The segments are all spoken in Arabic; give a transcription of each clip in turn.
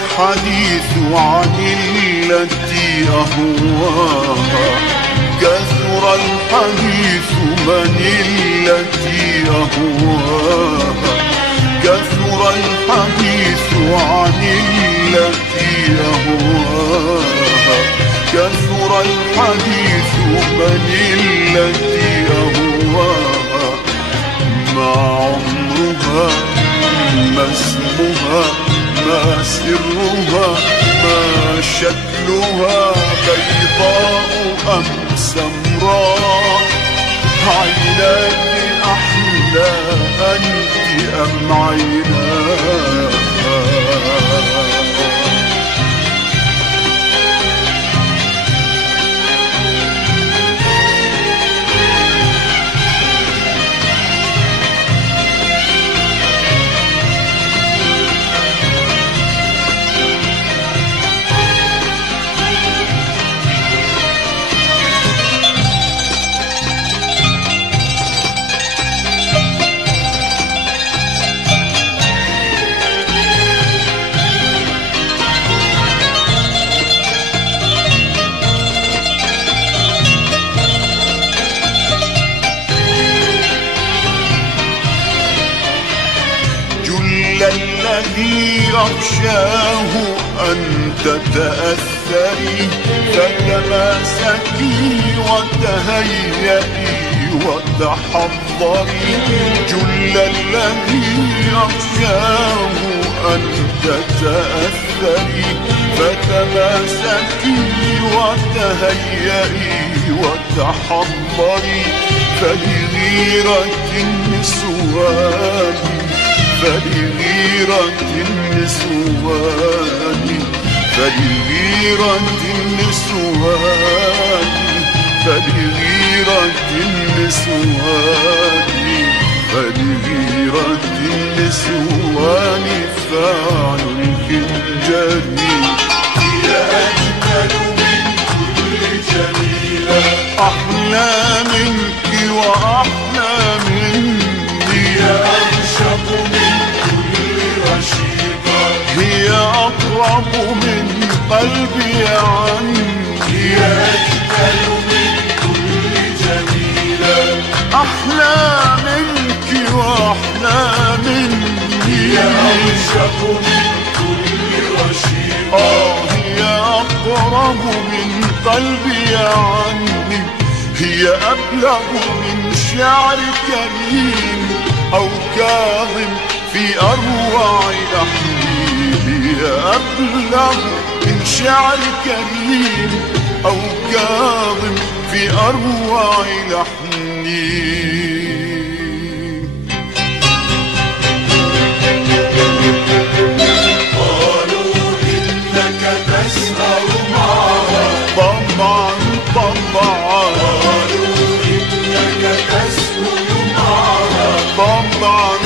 الحديث عن التي أهواها، كثر الحديث من التي أهواها، كثر الحديث عن التي أهواها، كثر الحديث من التي أهواها، ما عمرها ما اسمها ما سرها ما شكلها، بيضاء أم سمراء، عيناك أحلى أنت أم عيناها. الذي أخشاه أن تتأثري، فتماسكي وتهيئي وتحضري. جل الذي أخشاه أن تتأثري، فتماسكي وتهيئي وتحضري. فلغيرة النسوان، فلغيرة النسوان، فلغيرة النسوان، فلغيرة النسوان، فلغيرة النسوان فاعل الخنجر. هي أجمل من كل جميلة، أحلى منك وأحلى مني. هي أنشط من كل رشيقة، هي أقرب من قلبي عني. هي أجمل من كل جميلة، أحلى منك وأحلى مني. هي أنشط من كل رشيقة، هي أقرب من قلبي عني. هي أبلغ من شعر كريم أو كاظم في أروع لحني. هي أبلغ من شعر كريم أو كاظم في أروع لحني. قالوا إنك تسهر معها، طبعا طبعا. قالوا إنك تسهر معها، طبعا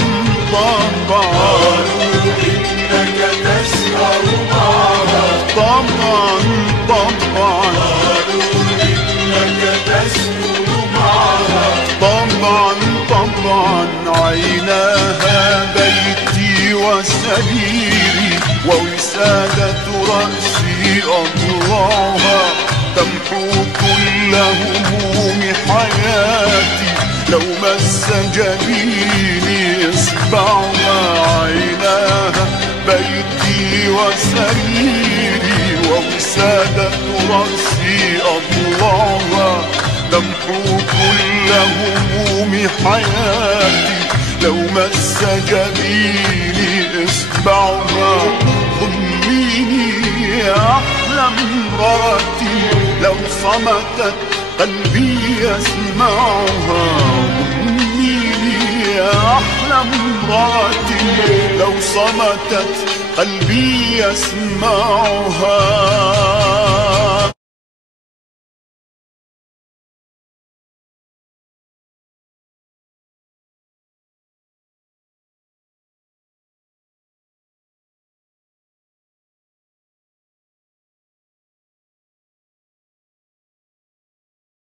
طبعا. قالوا إنك تسهر معها، طبعا طبعا. قالوا إنك تسهر معها، طبعا طبعا. عيناها بيتي وسريري ووسادة رأسي أضلاعها، تمحو كل هموم حياتي لو مس جبيني إصبعها. عيناها بيتي وسريري ووسادة رأسي أضلاعها، تمحو كل هموم حياتي لو مس جبيني إصبعها. ضميني يا أحلى امرأتي، لو صمتت قلبي يسمعها. ضميني يا أحلى امرأتي، لو صمتت قلبي يسمعها.